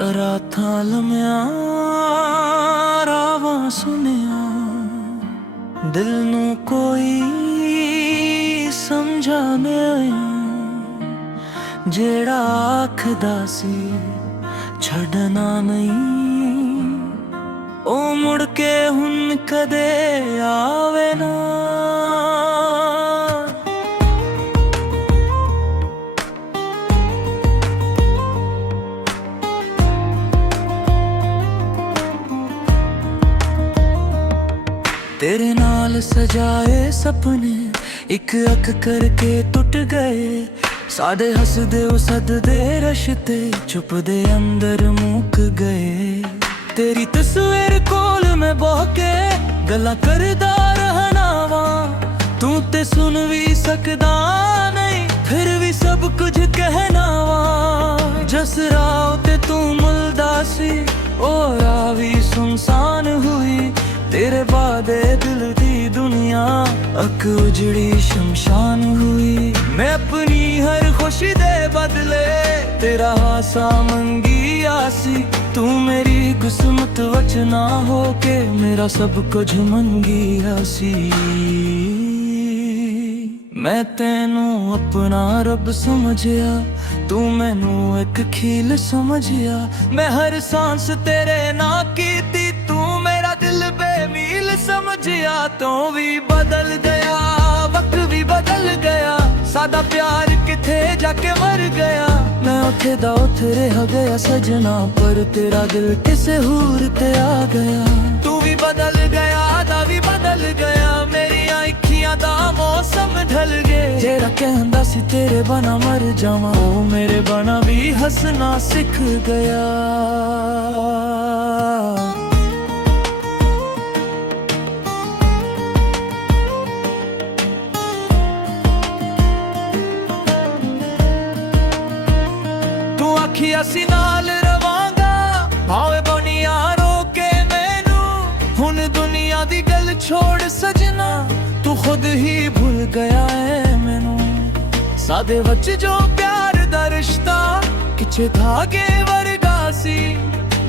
ਰਾਤਾਂ ਲੰਮਿਆਂ ਰਾਵਾਂ ਸੁਣਿਆ, ਦਿਲ ਨੂੰ ਕੋਈ ਸਮਝਾ ਨਹੀਂ, ਜਿਹੜਾ ਆਖਦਾ ਸੀ ਛੱਡਣਾ ਨਹੀਂ, ਉਹ ਮੁੜ ਕੇ ਹੁਣ ਕਦੇ ਆਵੇ ਨਾ। तेरे नाल सजाए सपने एक अक करके टुट गए, सादे हसदे सददे रशते चुपदे अंदर मुक गए। तेरी तस्वीर कोल में बह के गल्लां करदा रहना वा, तू ते सुन भी सकदा नहीं फिर भी सब कुछ कहना वा। जस राह ते तू मुलदा सी ओ राह भी सुनसान हुई, तेरे वादे दिल दी दुनिया अक उजड़ी शमशान हुई। मैं अपनी हर खुशी दे बदले तेरा हासा मंगी आसी, तू मेरी किस्मत वच ना हो के मेरा सब कुछ मंगी आसी। मैं तेनू अपना रब समझिया, तू मैनू एक खील समझिया। मैं हर सांस तेरे ना कीती, तू मेरा दिल बेमील समझिया। तो भी बदल गया वक्त भी बदल गया, सादा प्यार किथे जाके मर गया। मैं उथे दा उथे रह गया सजना, पर तेरा दिल किसे हूर ते आ गया। तू भी बदल गया दा भी बदल गया, मेरी अखियां दा मौसम ढल गए। जेड़ा कहंदा सी तेरे बना मर जावां, ओ मेरे बना भी हंसना सिख गया। असी नाल रवांगा भावे बनिया रोके मैनू, हुन दुनिया दी गल छोड़ सजना, तू खुद ही भूल गया है मैनू। सादे वच जो प्यार दा रिश्ता किछे धागे वर्गा सी,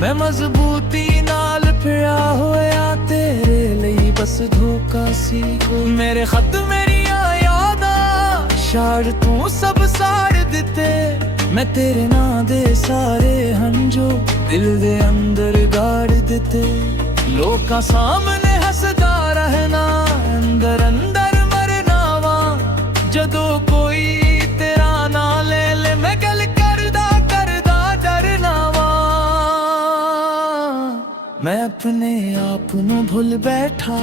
मैं मजबूती नाल फिरा होया तेरे लिए बस धोखा सी। मेरे खत मेरिया यादां शार तू सब साड़ दिते, मैं तेरे ना दे सारे हंजो दिल दे अंदर गाड़ दिते। लोकां सामने हसदा रहना अंदर अंदर मरना वा, जदों कोई तेरा ना ले ले मैं गल करदा करदा डरना वा। मैं अपने आप नू भुल बैठा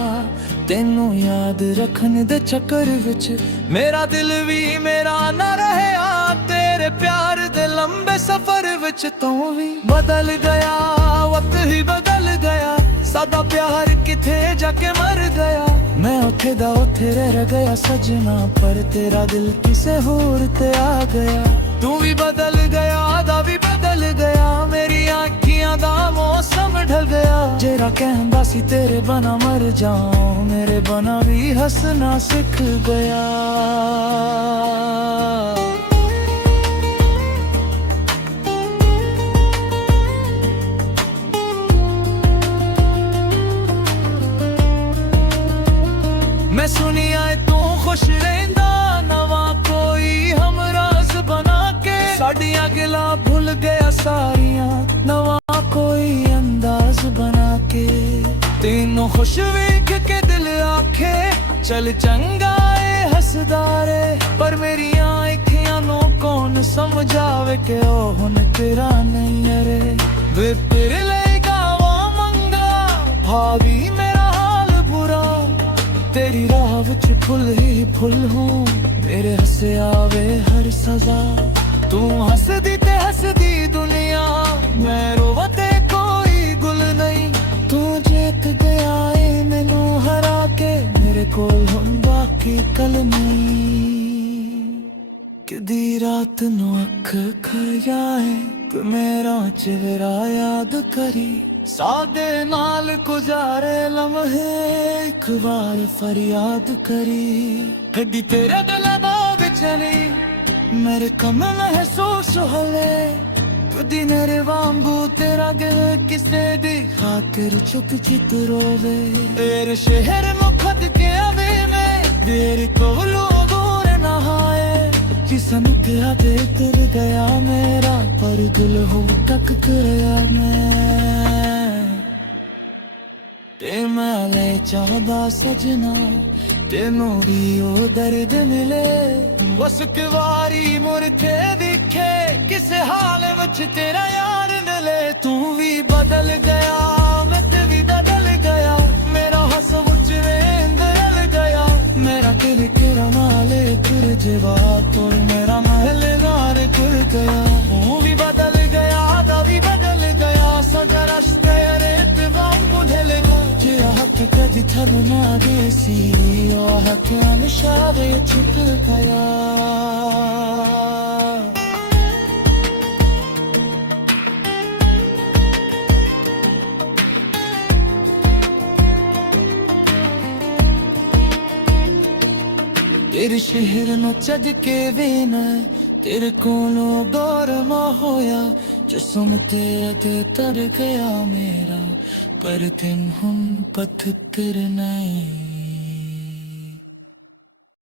तेनू याद रखन दे चक्कर विच, मेरा दिल भी मेरा ना रहया तेरे प्यार दे लंबे सफर विच। तू भी बदल गया वक्त ही बदल गया, सादा प्यार किथे जाके मर गया। मैं उथे दा उथे रह गया सजना, पर तेरा दिल किसे होर ते आ गया। तू भी बदल गया दा भी बदल गया, मेरी अखियां दा मौसम ढल गया। जेड़ा कहंदा सी तेरे बना मर जाऊं, मेरे बना भी हंसना सिख गया। मैं सुनिया तू खुश रहंदा, नवा कोई हमराज बना के, साडियां गिला भूल गया सारियां, नवा कोई अंदाज बना के। तीनों खुश वेख के दिल आखे चल चंगा ए हसदारे, पर मेरियां अखियां नू कौन समझावे के ओ हुन तेरा नहीं अरे। वे तेरे लेगा वो मंगा भावी मेरा हाल बुरा, तेरी राह विच फुल ही फुल हूँ, मेरे हसे आवे हर सजा। तू हसदी ते हसदी दुनिया, मैं रोवा ते कोई गुल नहीं। तू जीत गया है मैनू हरा के, मेरे कोल हुण बाकी कल नहीं। किदी रात नू अख खजाए तू मेरा चेहरा याद करी, सादे नाल गुजारे लम्हे एक बार फरियाद करी। कदी तेरे दिल दा विचली मेरे कम महसूस होले, ਪੁਦੀਨੇ ਵਾਂਗੂ ਤੇਰਾ ਦਿਲ ਕਿਸੇ ਦੀ ਖਾਤਰ ਚੁੱਕ ਚਿੱਤ ਰੋਵੇ ਏਰ ਸ਼ਹਿਰ ਨੂੰ ਖਦ ਕੇ ਆਵੇ ਮੈਂ ਤੇਰੇ ਕੋਲੋਂ ਦੂਰ ਨਾ ਹਾਏ ਜਿਸਨ ਤੇਰਾ ਦੇ ਤੁਰ ਗਿਆ ਮੇਰਾ ਪਰ ਦਿਲ ਹੋ ਤੱਕ ਕਰਿਆ ਮੈਂ ਤੇ ਮੈਂ ਲੈ ਚਾਹਦਾ ਸਜਣਾ ਤੈਨੂੰ ਵੀ ਉਹ ਦਰਦ ਮਿਲੇ ਬਸ ਇੱਕ ਵਾਰੀ ਮੁੜ ਕੇ ਦਿਖੇ ਕਿਸੇ ਹਾਲ ਵਿੱਚ ਤੇਰਾ ਯਾਰ ਮਿਲੇ ਤੂੰ ਵੀ ਬਦਲ ਗਿਆ ਮੈਂ ਤੇ ਵੀ ਬਦਲ ਗਿਆ ਮੇਰਾ ਹੱਸ ਵਿੱਚ ਰਲ ਗਿਆ ਮੇਰਾ ਦਿਲ ਤੇਰਾ ਨਾਲੇ ਤੁਰ ਜਵਾ ਤੋੜ ਮੇਰਾ ਮਹਲਦਾਰ ਤੁਰ ਗਿਆ ਤੂੰ ਵੀ ਬਦਲ ਗਿਆ ਦਾ ਵੀ ਬਦਲ ਗਿਆ ਸਦਾ ਰਸਤੇ ਰੇਤ ਵਾਂਗੂ ਢਲ ਗਿਆ ਜੇ ਹੱਥ ਕਦੀ ਥਲ ਨਾ ਦੇਸੀ ਉਹ ਹੱਥ ਹਮੇਸ਼ਾ ਦੇ ਚੁੱਕ ਗਿਆ तेरे शहर न चज के वेना तेरे कोलों गौरमा होया जिस्म तेरा ते तर गया मेरा पर दिन हम पत्थर नहीं